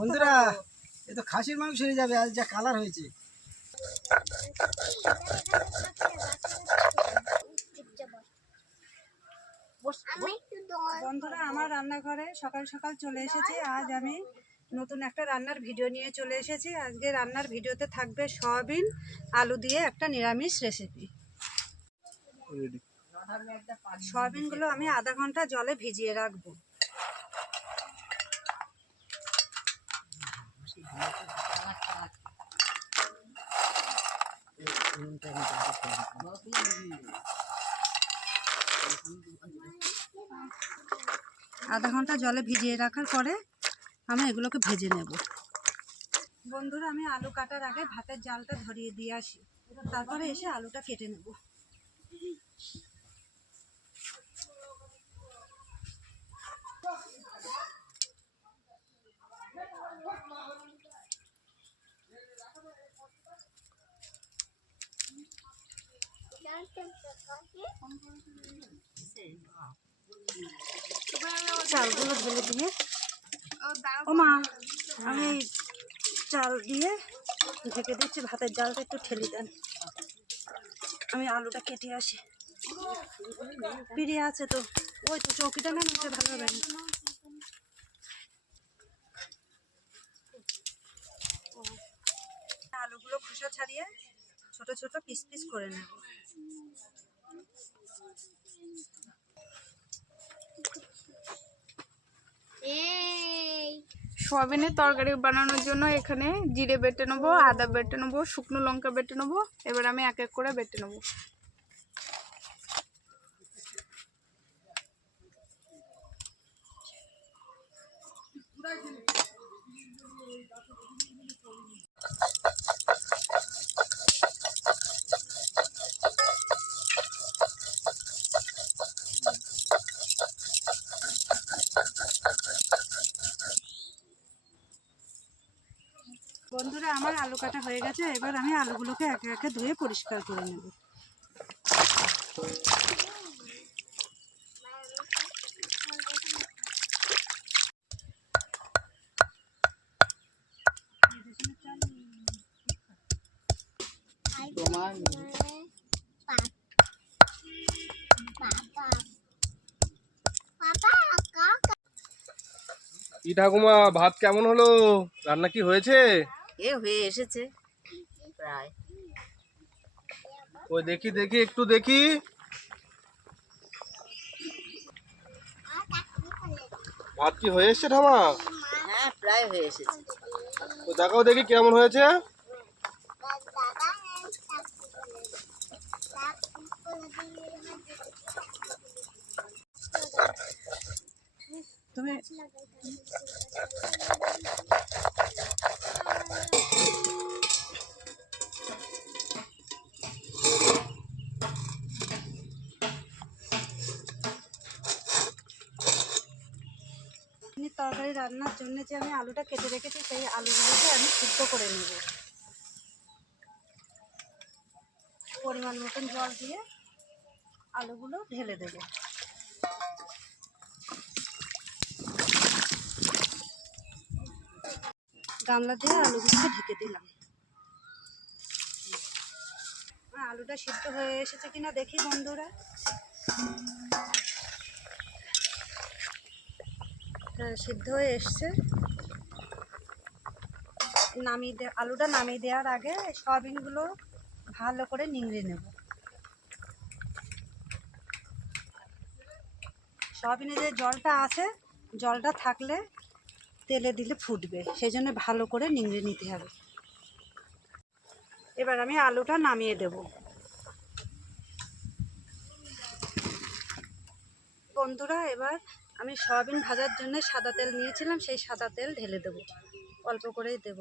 বন্ধুরা এ তো খাসির মাংস হয়ে যাবে, আজ যা কালার হয়েছে। বন্ধুরা আমার রান্নাঘরে সকাল সকাল চলে এসেছি। আজ আমি নতুন একটা রান্নার ভিডিও নিয়ে চলে এসেছি। আজকে রান্নার ভিডিওতে থাকবে সয়াবিন আলু দিয়ে একটা নিরামিষ রেসিপি। সয়াবিনগুলো আমি আধা ঘন্টা জলে ভিজিয়ে রাখবো। আধা ঘন্টা জলে ভিজিয়ে রাখার পরে আমি এগুলোকে ভেজে নেব। বন্ধুরা আমি আলু কাটার আগে ভাতের জালটা ধরিয়ে দিয়ে আসি, তারপরে এসে আলুটা কেটে নেব। চালগুলো ঢেলে দিয়ে ওমা আমি চাল দিয়ে ঢেকে দিচ্ছি। ভাতের জালটা একটু ঠেলে দেন, আমি আলুটা কেটে আসি। পিড়ে আছে তো, ওই তো চৌকিটা না নিতে ভালো হবে। আলুগুলো খোসা ছাড়িয়ে ছোট ছোট পিস পিস করে নেব। সয়াবিনের তরকারি বানানোর জন্য এখানে জিরে বেটে নেবো, আদা বেটে নেবো, শুকনো লঙ্কা বেটে নেবো। এবার আমি এক এক করে বেটে নেবো। বন্ধুরা আমার আলু কাটা হয়ে গেছে। এবার আমি আলুগুলোকে একে একে ধুয়ে পরিষ্কার করে নেব। কি ঠাকুমা, ভাত কেমন হলো? রান্না কি হয়েছে? হয়ে এসেছে প্রায়। ওই দেখি দেখি একটু দেখি। ভাত কি হয়ে এসছে ঠামা? হ্যাঁ প্রায় হয়ে এসেছে। তো দেখাও দেখি কেমন হয়েছে। তুমি তরকারি রান্নার জন্য যে আমি আলুটা কেটে রেখেছি, সেই আলুগুলোকে আমি সিদ্ধ করে নেব। পরিমাণ মতন জল দিয়ে আলুগুলো ঢেলে দেব। গামলা দিয়ে আলুগুলোকে ঢেকে দিলাম। আলুটা সিদ্ধ হয়ে এসেছে কিনা দেখি বন্ধুরা। হ্যাঁ সিদ্ধ হয়ে এসছে। আলুটা নামিয়ে দেওয়ার আগে সয়াবিনগুলো ভালো করে নিংড়ে নেব। সয়াবিনে যে জলটা আছে, জলটা থাকলে তেলে দিলে ফুটবে, সেই জন্য ভালো করে নিংড়ে নিতে হবে। এবার আমি আলুটা নামিয়ে দেব। বন্ধুরা এবার আমি সয়াবিন ভাজার জন্য সাদা তেল নিয়েছিলাম, সেই সাদা তেল ঢেলে দেব। অল্প করেই দেব।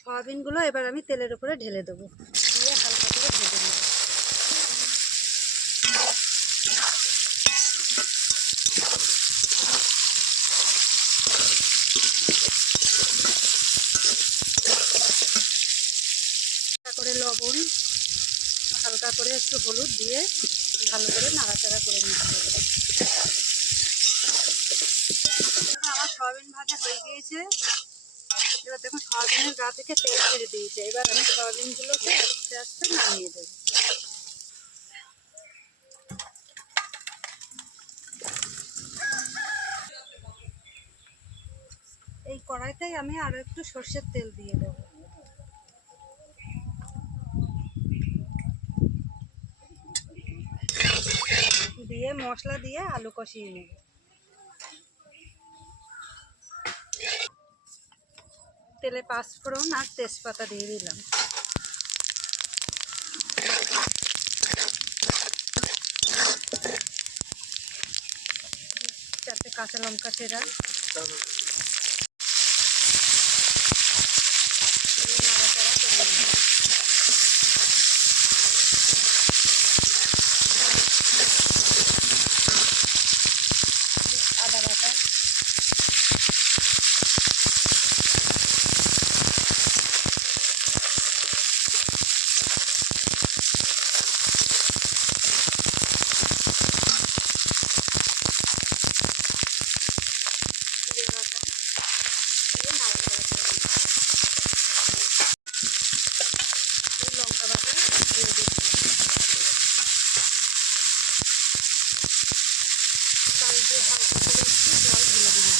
সয়াবিনগুলো এবার আমি তেলের উপরে ঢেলে দেবো, দিয়ে হালকা করে ভেজে নেব। করে লবণ, হালকা করে একটু হলুদ দিয়ে দিয়ে ভালো করে নাড়াচাড়া করে নিতে হবে। আমার সয়াবিন ভাজা হয়ে গিয়েছে। এবার দেখুন সয়াবিনের গা থেকে তেল ছেড়ে দিয়েছে। এবার আমি সয়াবিনগুলোকে আস্তে আস্তে নামিয়ে দেবো। এই কড়াইতেই আমি আরো একটু সর্ষের তেল দিয়ে দেবো। দিয়ে মশলা দিয়ে আলু কষিয়ে নেব। তেলে পাঁচফোড়ন আর তেজপাতা দিয়ে দিলাম। চারটে কাঁচা লঙ্কা চেরা, নাড়াচাড়া করে নেব। আদা বাটা, জিরে বাটা দিয়ে নাড়াচাড়া করে নেব। লঙ্কা বাটা দিয়ে দিলাম। চাল দিয়ে হালকা করে একটু জল ঢেলে দিলাম।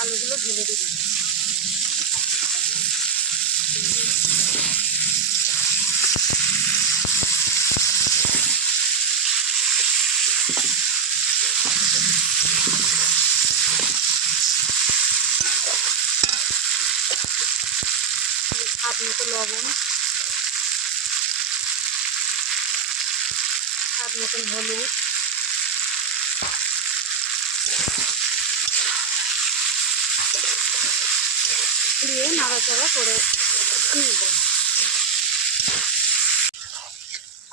আলুগুলো ঢেলে দিলাম। স্বাদ মতো লবণ, স্বাদ মতন হলুদ, দিয়ে নাড়াচাড়া করে নেব।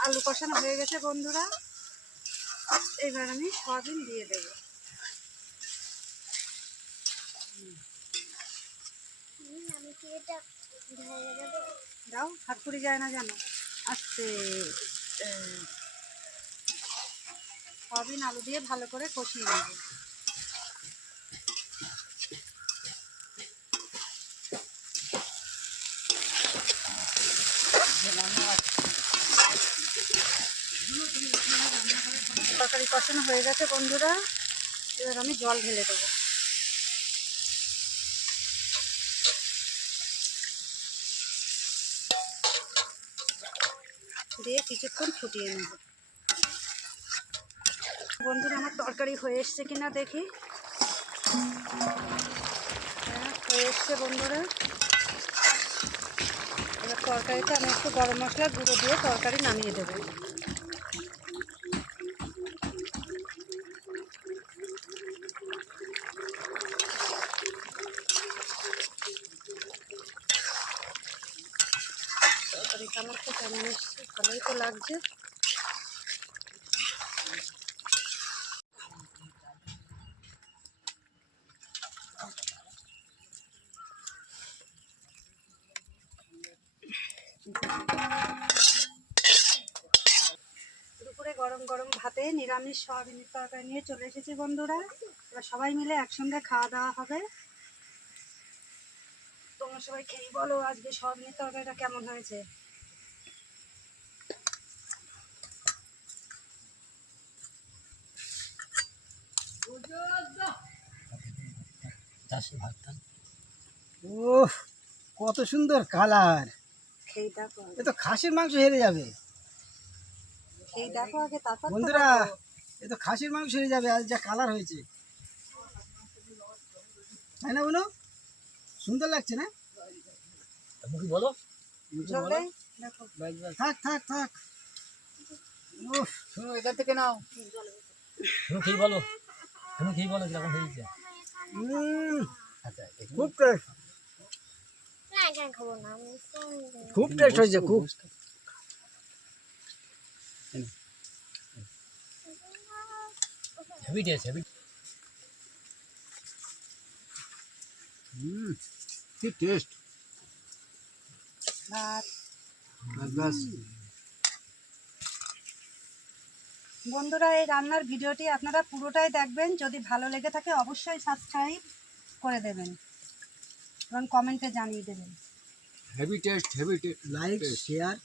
আলু কষানো হয়ে গেছে বন্ধুরা। এবার আমি সয়াবিন দিয়ে দেব। দাও, হাত পুড়ে যায় না জানো। আস্তে সয়াবিন আলু দিয়ে ভালো করে কষিয়ে নেব। তরকারি কষানো হয়ে গেছে বন্ধুরা। এবার আমি জল ঢেলে দেবো। দিয়ে কিছুক্ষণ ফুটিয়ে নেব। বন্ধুরা আমার তরকারি হয়ে এসছে কিনা দেখি। হ্যাঁ, হয়ে এসছে বন্ধুরা। এবার তরকারিতে আমি একটু গরম মশলা গুঁড়ো দিয়ে তরকারি নামিয়ে দেবো। তরকারিটা আমার তো কেমন এসছে, ভালোই তো লাগছে। দুপুরে গরম গরম ভাতে নিরামিষ সয়াবিনের তরকারি নিয়ে চলে এসেছি বন্ধুরা। এবার সবাই মিলে একসঙ্গে খাওয়া দাওয়া হবে। তোমরা সবাই খেয়ে বলো আজকে সয়াবিনের তরকারিটা কেমন হয়েছে। ওহ, কত সুন্দর কালার! খেয়ে দেখো, এ তো খাসির মাংস হেরে যাবে খেয়ে দেখো আগে, তারপর তো বন্ধুরা। বলবো। এ তো খাসির মাংস হেরে যাবে আজ যা কালার হয়েছে, তাই না বলো? সুন্দর লাগছে না? বলো, জল দেয় দেখো। থাক থাক থাক। উফ, শোনো এখান থেকে নাও। তুমি খেয়ে বলো, তুমি খেয়ে বলো কিরকম হয়েছে। খুব টেস্ট, খুব টেস্ট হয়েছে, খুব। Heavy taste heavy. কি টেস্ট। ভাত। বাস বন্ধুরা, এই রান্নার ভিডিওটি আপনারা পুরোটাই দেখবেন। যদি ভালো লেগে থাকে অবশ্যই সাবস্ক্রাইব করে দেবেন এবং কমেন্টে জানিয়ে দেবেন। Heavy taste, heavy taste. Like, share,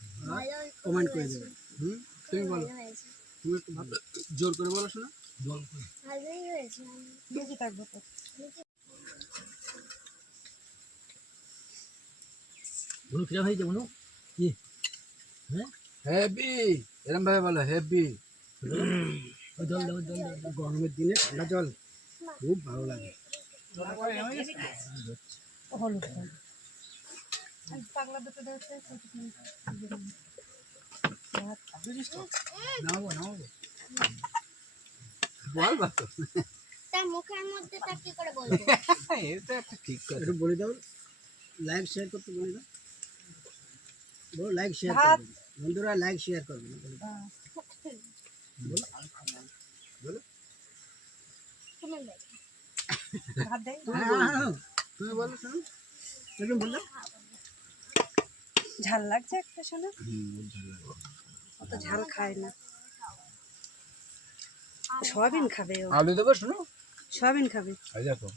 comment করে দেবেন। তুমি বলো, তুমি একটু জোর করে বলো শোনা। জল করে। বেশি থাকবো তো। বনু কিরম হয়েছে বনু? কি হ্যাঁ হেভি, এরম ভাবে বলো হেভি। ওই জল দাও জল দাও। গরমের দিনে ঠান্ডা জল খুব ভালো লাগে। হলুদ পাগলা দুটো দেখছে। নামাবো নামাবো বল বাতো। তার মুখের মধ্যে তা কি করে বলবো? এটা একটা ঠিক কথা। একটু বলে দাও, লাইক শেয়ার করতে বলে দাও। বলো লাইক শেয়ার ভাত। করবেন বন্ধুরা, লাইক শেয়ার করবেন। বলো বলো। তুমি বলো। ভাত দেয়। তুমি বলো শোনো, এরকম বললো। ঝাল লাগছে একটা শোনো। অত ঝাল খায় না। সয়াবিন খাবে ও। আলু দেবো শোনো। সয়াবিন খাবে। এই দেখো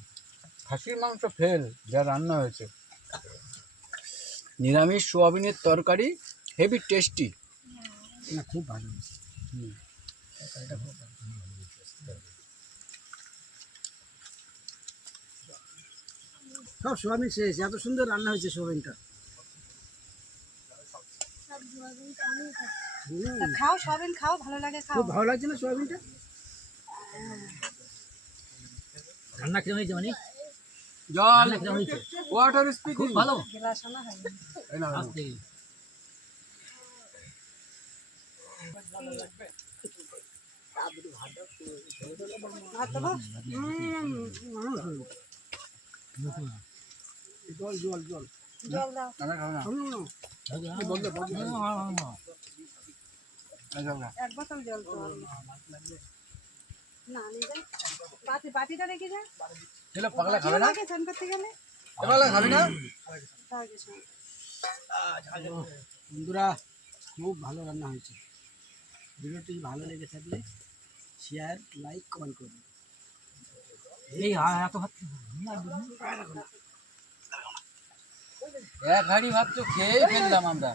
খাসির মাংস ফেল যা রান্না হয়েছে, নিরামিষ সোয়াবিনের তরকারি, হেভি টেস্টি। না খুব ভালো হয়েছে। সব সোয়াবিন শেষ, এত সুন্দর রান্না হয়েছে সোয়াবিনটা। সব ধোয়াবিন তো আমি খাই। তা খাও, সয়াবিন খাও, ভালো লাগে খাও। খুব ভালো লাগছে না সোয়াবিনটা? রান্না কিরম হয়েছে মানে? জল, রান্না কিরম হয়েছে? ওয়াটার খুব স্পিকিং। ভালো। গ্লাস আনা হয়নি। আস্তে। ভাত দেবো? জল জল জল। জল দাও। এক বোতল জল তো। না নিয়ে যাই। বাটিটা রেখে যা। পাগলা খাবে না? লাগে চান করতে গেলে। পাগলা খাবে না? তাও কিছু না। বন্ধুরা, খুব ভালো রান্না হয়েছে। ভিডিওটি ভালো লেগে থাকলে শেয়ার, লাইক, কমেন্ট করুন। এই এত ভাত এক হাঁড়ি ভাত তো খেয়ে ফেললাম আমরা।